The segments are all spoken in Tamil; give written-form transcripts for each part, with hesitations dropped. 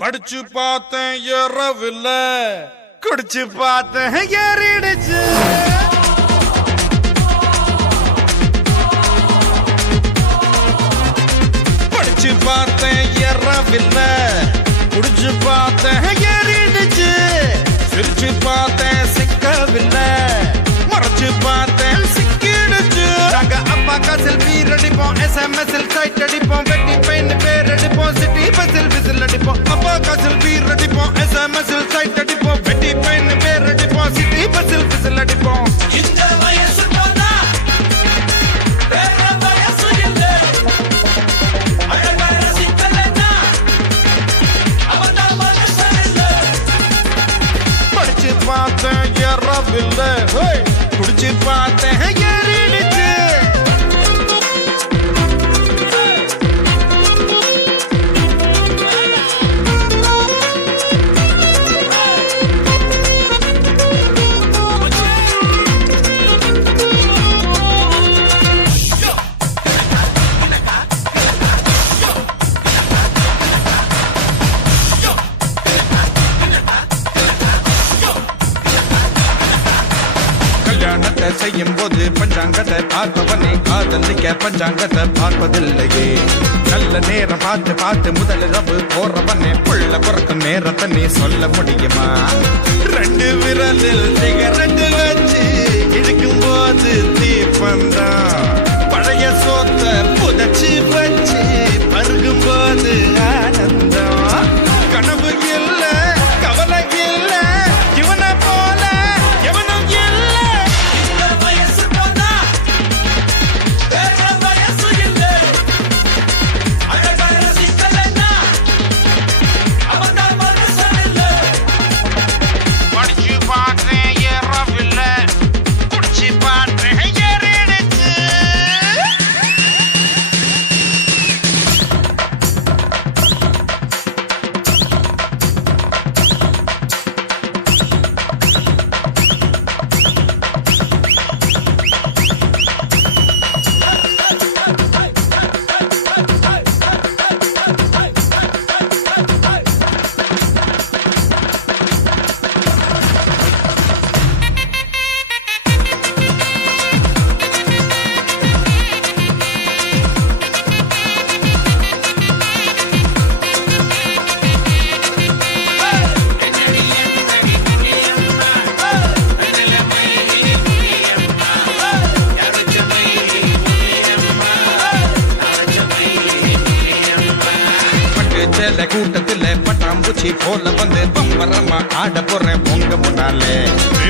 படிச்சு பார்த்தேன் ஏறவில்ல, குடிச்சு பார்த்தேன் ஏறிடுச்சு. படிச்சு பார்த்தேன் ஏறவில்ல, குடிச்சு பார்த்தேன் ஏறிடுச்சு. சிரிச்சு பார்த்தேன் சிக்கவில்லை, மறைச்சு பார்த்தேன் சிக்கிடுச்சு. நாங்க அப்பாக்கா செல்ஃபி அடிப்போம், SMS சைட் அடிப்போம், வெட்டி பெயின் பேர் அடிப்போம், சிட்டி பஸ்ஸில் விசில் அடிப்போம். அப்பாக்கா செல்ஃபி அடிப்போம், SMS சைட் அடிப்போம், வெட்டி பெயின் பேர் அடிப்போம், சிட்டி பஸ்ஸில் விசில் அடிப்போம். இந்த வயசு போனா வேற வயசு இல்ல, அழகா ரசிக்கலனா அவதான் மனுஷன் இல்ல. படிச்சு பார்த்தேன் ஏறவில்லை, குடிச்சு பார்த்தேன் ஏறிடுச்சு. செய்யும் போது பஞ்சாங்கத்தை பார்ப்பவனே காதலிக்க பஞ்சாங்கத்தை பார்ப்பதில்லையே. நல்ல நேரம் பார்த்து பார்த்து முதலிரவு போறவனே புள்ள பிறக்கும் நேரத்தை நீ சொல்ல முடியுமா? ரெண்டு விரலில் சிகரெட்டு வச்சு இழுக்கும் போது தீப்பந்தான், பழைய சோத்த புதைச்சி வச்சு பருகும் போது ஆனந்தம். கனவு இல்ல கவலை இல்ல, இவனை போல எவனும் இல்ல. இந்த வயசு போனா வேற வயசு இல்ல, அழகா ரசிக்கலனா அவதான் மனுஷன் இல்ல. படிச்சு பார்த்தேன் ஏறவில்லை, குடிச்சு பார்த்தேன் ஏறிடுச்சு. சேல கூட்டத்துல பட்டாம்பூச்சி போல வந்து பம்பரமா ஆட போறேன் உங்க முன்னாலே.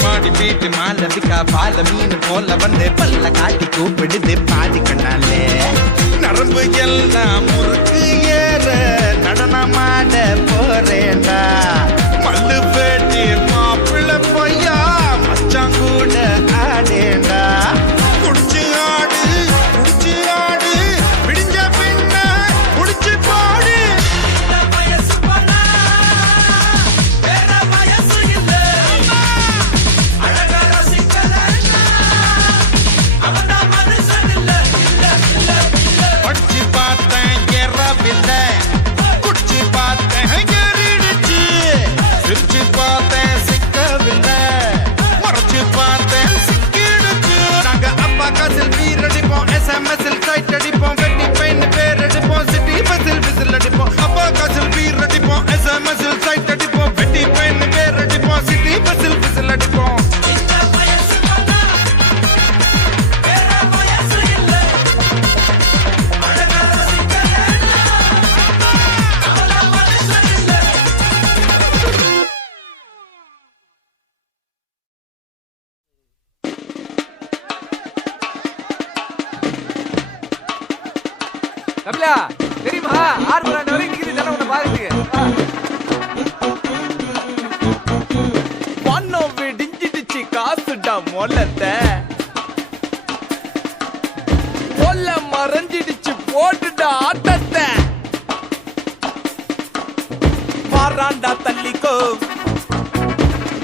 பாடி பீட்டு மாலவிக்கா பால மீன் போல வந்து பல்ல காட்டி கூப்பிடுது பாதி கண்ணாலே. நரம்பு எல்லாம் முறுக்கு ஏற நடனமாட போறேன்டா, மல்லு பேட்டி மாப்பிள்ள பொய்யா மச்சான் கூட ஆடேண்டா. குடிச்சு ஆடு குடிச்சு ஆடு, விடிஞ்ச பின்ன குடிச்சு பாடு. இந்த வயசு போனா வேற வயசு இல்ல, அழகா ரசிக்கலனா அவதான் மனுஷன் இல்ல. படிச்சு பார்த்தேன் ஏறவில்லை, குடிச்சு பார்த்தேன் ஏறிடுச்சு. சிரிச்சு பார்த்தேன் சிக்கவில்லை, மறைச்சு பார்த்தேன் சிக்கிடுச்சு. நாங்க அப்பாக்கா செல்ஃபி அடிப்போம், SMS சைட் அடிப்போம், வெட்டி பெயின் பேர் அடிப்போம், சிட்டி பஸ்ஸில் விசில் அடிப்போம். அப்பாக்கா செல்ஃபி அடிப்போம், SMS சைட் அடிப்போம், வெட்டி பெயின் பேர் அடிப்போம், சிட்டி பஸ்ஸில் விசில் அடிப்போம். இந்த வயசு போனா வேற வயசு இல்ல, அழகா ரசிக்கலனா அவதான் மனுஷன் இல்ல. கபிலா தெரியுமா? 6 மணி வரைக்கும் நிக்குது ஜனம் உன்னை பாக்குறதுக்கு. பணம் விடிஞ்சிடுச்சு, காசுடா மொல்லத்தை கொல்ல மறைஞ்சிடுச்சு, போட்டுடா ஆட்டத்தை. வாராண்டா தள்ளிக்கோ,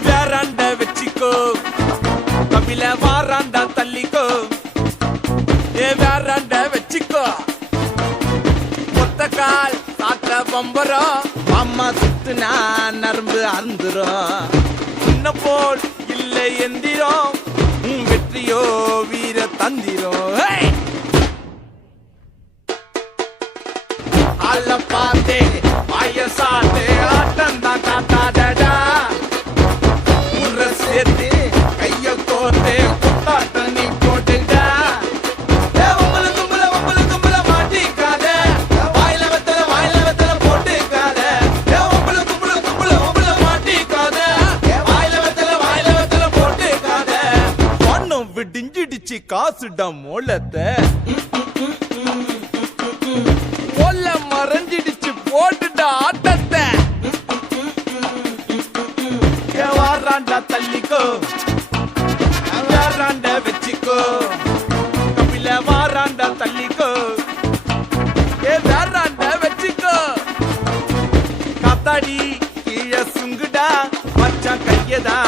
வேறாண்ட வச்சுக்கோ. கபில வாராண்டா தள்ளிக்கோ, வேறாண்ட வச்சுக்கோ. ஒத்த கால் சாத்த பம்பரம் அம்மா சுத்துனா நரம்பு அறுந்துரும். சின்ன போல் இல்லை எந்திரம், உன் வெற்றியோ வீர தந்திரம். அல்ல பார்த்தே வயசாட்டு ஆட்டம் தான் காட்டாதடா. உர சேர்த்து கைய கோர்த்து குத்தாட்ட நீ போட்டுடா. உம்புல மாட்டிக்காத, வாயில வெத்தல போட்டுக்காத. உம்புல மாட்டிக்காத, வாயில வெத்தல போட்டுக்காத. ஒன்னும் விடிஞ்சிடுச்சு காசுடா மோளத்தை. மறைஞ்சிடுச்சு போட்டுடா ஆட்டத்தை. வாராண்டா தள்ளிக்கோ, வாராண்ட வச்சுக்கோ. கபில வாராண்டா தள்ளிக்கோ, வாராண்ட வச்சுக்கோ. காத்தாடி கீழே சுங்குடா, மச்சான் கையதா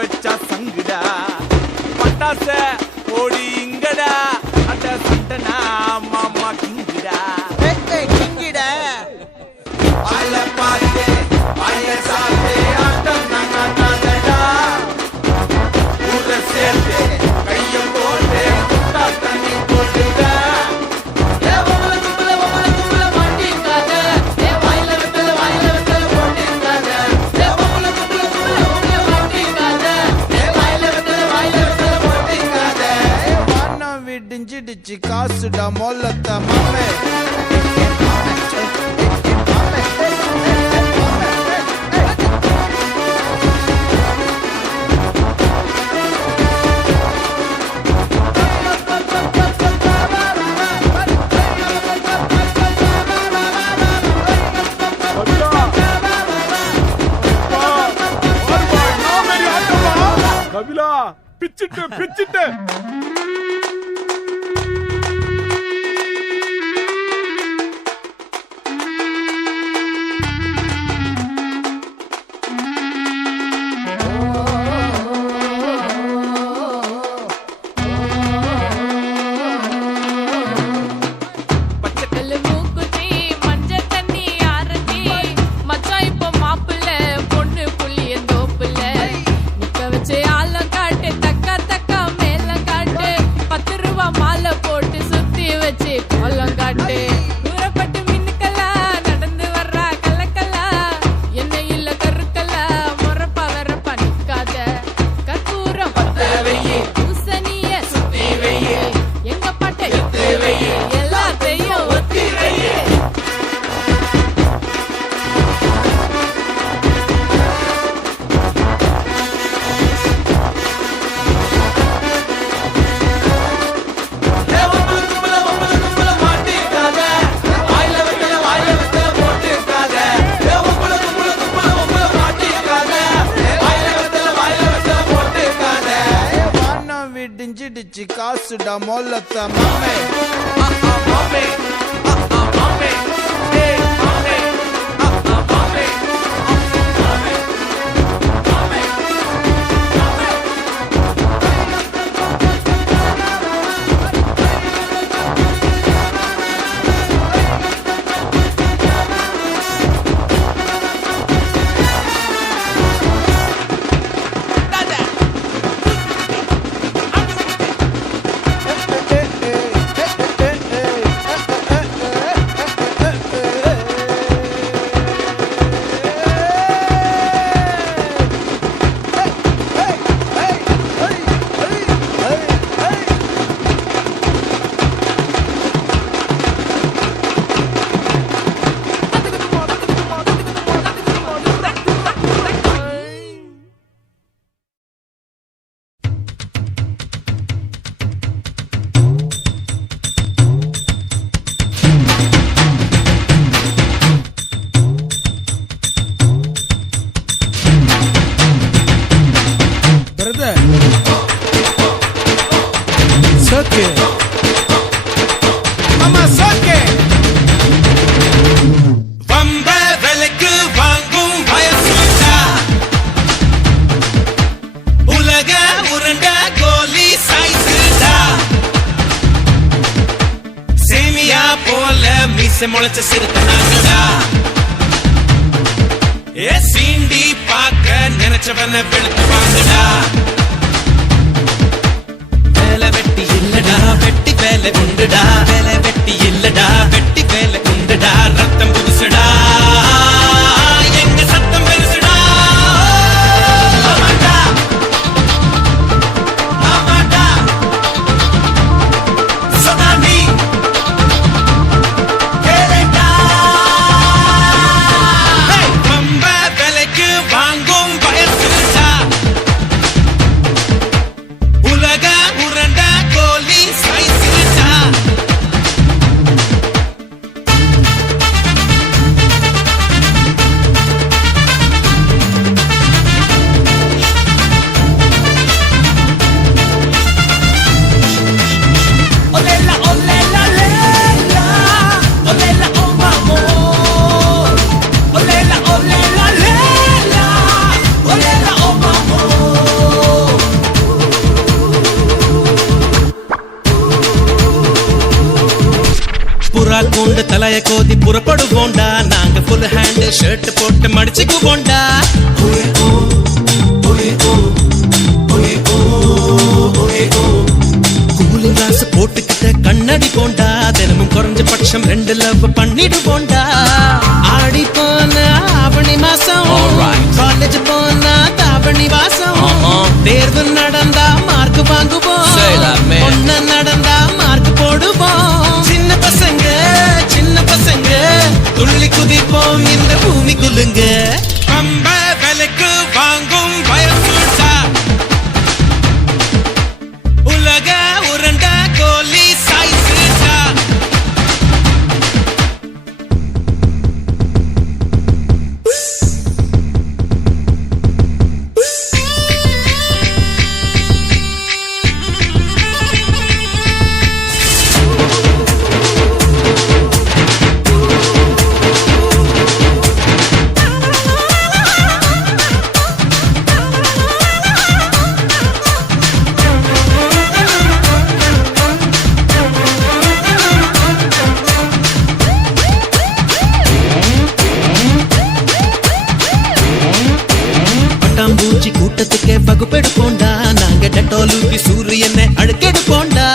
வச்சா சங்குடா. பட்டாச ஓடி இங்கடா, அட சண்டனா மாமா கிங்குடா. வாயில பாத்து வாயில சாத்து ஆட்டம் நாங்க தாண்டா. ஊர சேர்த்து கைய போட்டு குட்டா தண்ணி போட்டுடா. உம்புல மாட்டிக்காத, வாயில வெத்தல போட்டுக்காத. உம்புல மாட்டிக்காத, வாயில வெத்தல போட்டுக்காத. வானம் விடிஞ்சிடுச்சு காசுடா மொல்லத்த மாமே. கபிலா பிச்சிட்டு விடிஞ்சிடுச்சு காசுடா மொல்லத்த மாமே. மாமே மாமே போல மீசை முளைச்ச சிறுத்தை நாங்கடா. ஏ சீண்டி பார்க்க நினைச்சவன வெளுத்து வாங்கடா வேலை வெட்டி இல்லடா வெட்டி வேலை உண்டுடா வேலை வெட்டி இல்லடா வெட்டி வேலை உண்டுடா ரத்தம் புதுசுடா எங்க சத்தம் பெருசுடா ஆமாடா ஆமாடா சதானி கேளடா பம்ப விலைக்கு வாங்கும் வயசுடா உலக உரண்ட கோலி சைஸ்டா Olela, olela, lela. Olela, oh mamo. Olela, olela, lela. Olela, oh mamo. புறா கூண்டு தலைய கோதி புறப்படுவோண்டா நாங்க ஃபுல் ஹேண்ட் ஷர்ட் போட்டு மடிச்சுக்குவோண்டா கூலிங் கிளாஸ் போட்டுக்கிட்ட கண்ணாடி போண்டா தினமும் குறைஞ்ச பட்சம் 2 லவ் பண்ணிடுவோண்டா ஆடி போன ஆவணி மாசம் காலேஜ் போனா தாவணி வாசம் தேர்வு நடந்தா மார்க் வாங்குவோம் ஒண்ணு நடந்தா மார்க் போடுவோம் சின்ன பசங்க துள்ளி குதிப்போம் இந்த பூமி குலுங்க பம்ப விலைக்கு வாங்கும் வயசுடா உலக உரண்ட கோலி சைஸ்டா பட்டாம்பூச்சி கூட்டத்துக்கே வகுப்பெடுப்போண்டா நாங்க டெட்டால் ஊத்தி சூரியனை அடுக்கெடுப்போண்டா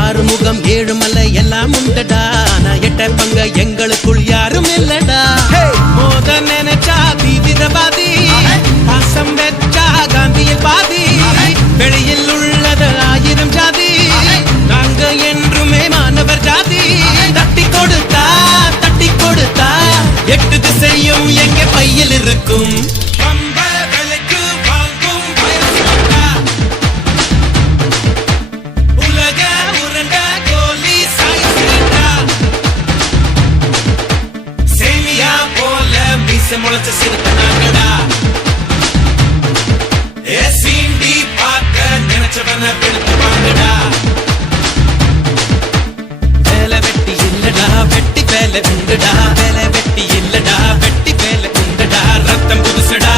ஆறுமுகம் ஏழுமலை எல்லாம் உண்டடா ஆனா எட்ட பங்க எங்களுக்குள் யாரும் இல்லடா மோத நினைச்சா தீவிரவாதி பாசம் வெச்சா காந்தியில் பாதி வெளியில் உள்ளது 1000 ஜாதி நாங்க என்றுமே மாணவர் ஜாதி தட்டி கொடுத்தா 8 திசையும் எங்க பையில் இருக்கும் பம்ப விலைக்கு வாங்கும் வயசுடா உலக உரண்ட கோலி சைஸ்டா சேமியா போல மீச முளைச்ச சிறுத்தை நாங்கடா ஏ சீண்டி பார்க்க நினைச்சவன வெளுத்து வாங்கடா வேலை வெட்டி இல்லடா வெட்டி வேலை உண்டுடா வேலை வெட்டி இல்லடா வெட்டி வேலை உண்டுடா ரத்தம் புதுசுடா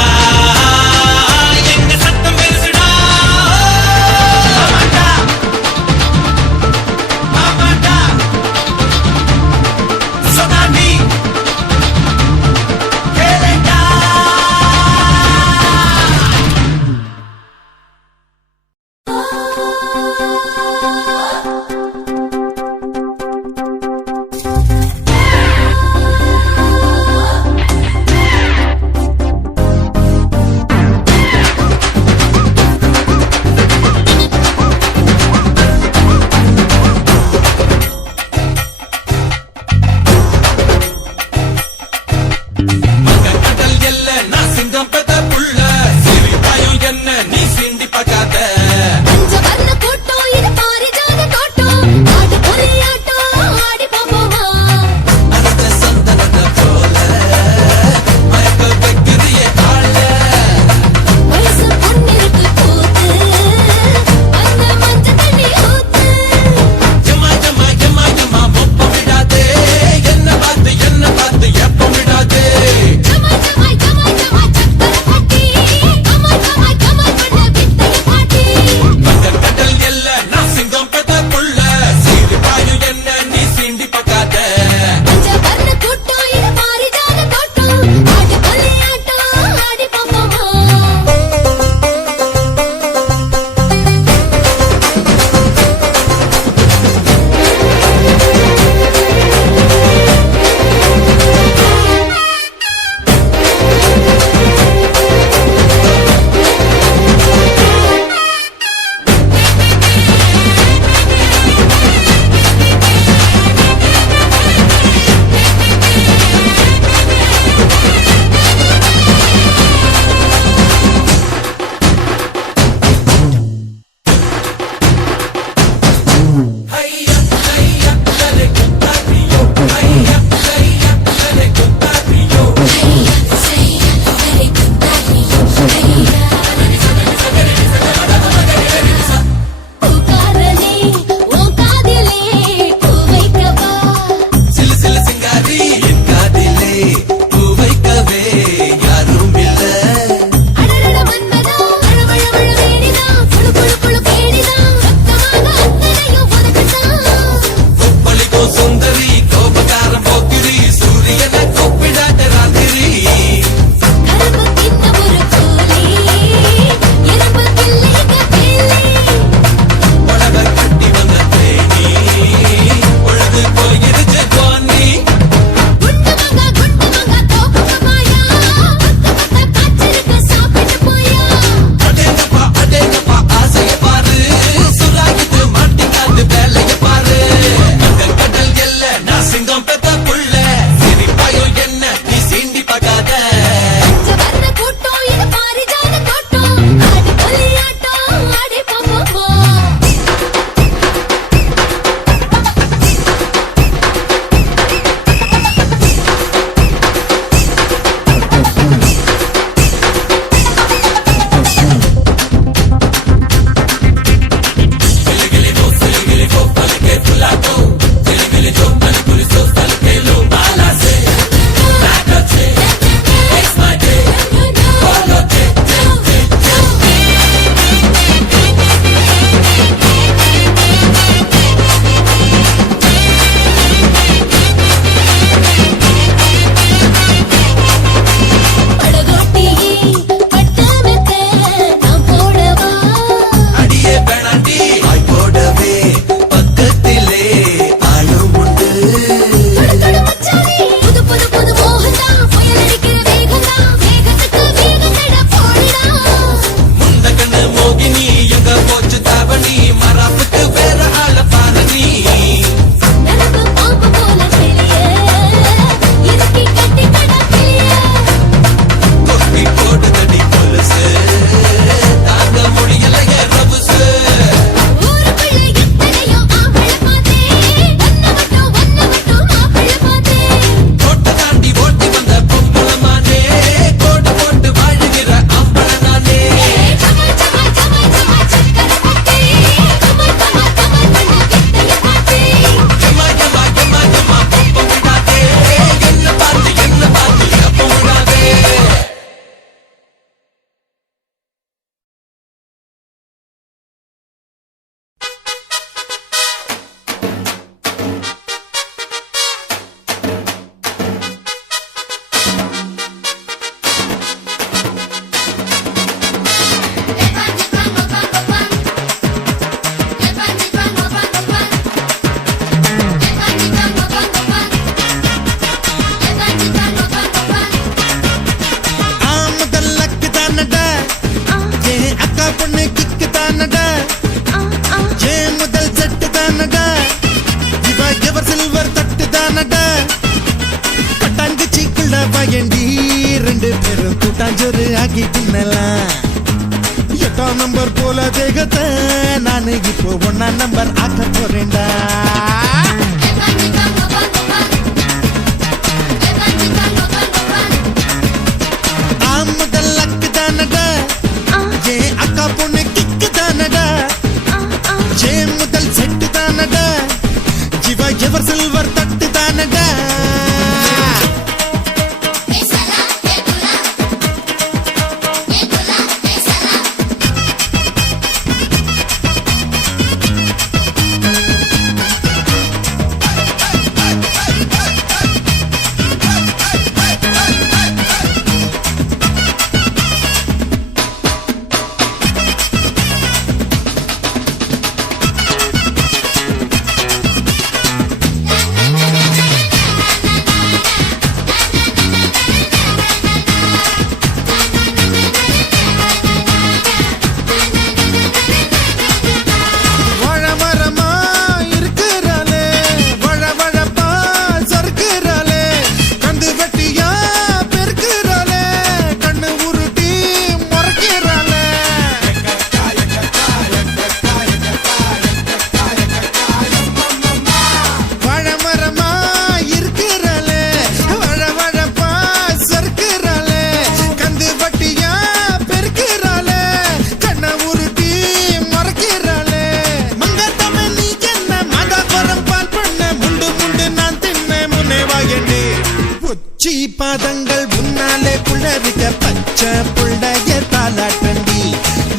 எங்க சத்தம் பெருசுடா ஆமாடா ஆமாடா சதானி கேளடா கூட்டாஞ்சோறு ஆக்கி தின்னலாம். 8ஆம் நம்பர் போல தேகத்தை நானு இப்போ 1ஆம் நம்பர் ஆக்க போறேன்டா. முதல் அக்கு தானடா ஏன் அக்கா பொண்ணு கிக்கு தானடா. ஜே முதல் செட்டு தானடா ஜிவா எவர் சில்வர் தட்டு தானடா. பாதங்கள் முன்னாலே குளறிக்க பச்சை புள்ளைய தாலாட்டண்டி.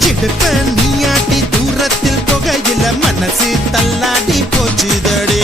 இடுப்ப நீயாட்டி தூரத்தில் புகையில மனசு தள்ளாடி போச்சுதடி.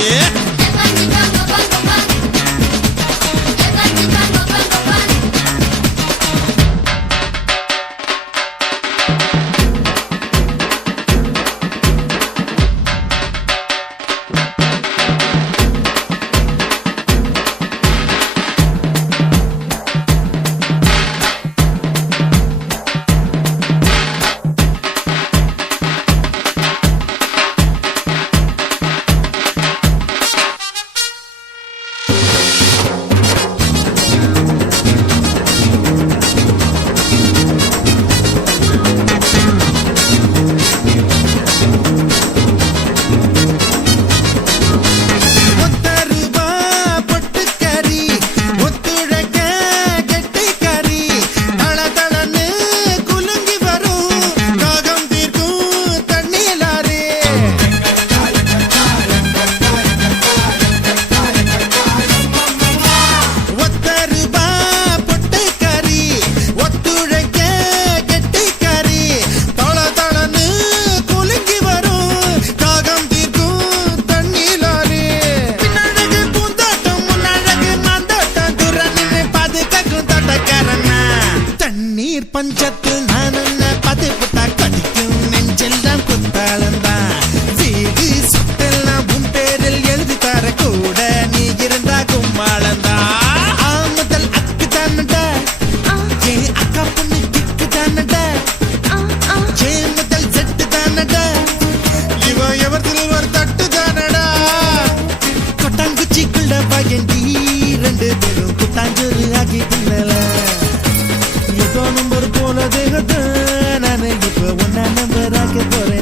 பஞ்சத்தில் நான் பதிப்புட்டா கடிக்கும் நெஞ்செல்லாம் குத்தாளந்தான். வீடு சுத்தெல்லாம் உன் பேரில் எழுதி தர கூட நீ இருந்தா கும்மாளந்தா. முதல் அக்கு தானடா ஏன் அக்கா பொண்ணு கிக்கு தானடா. ஜே முதல் செட்டு தானடா இவ எவர் சில்வர் தட்டு தானடா. கொட்டாங்குச்சிக்குள்ள பயண்டி 2 பேரும் கூட்டாஞ்சோறு ஆக்கி தின்னலாம். 8ஆம் நம்பர் போல தேகத்தை நானு இப்ப 1ஆம் நம்பர் ஆக்க போறேன்.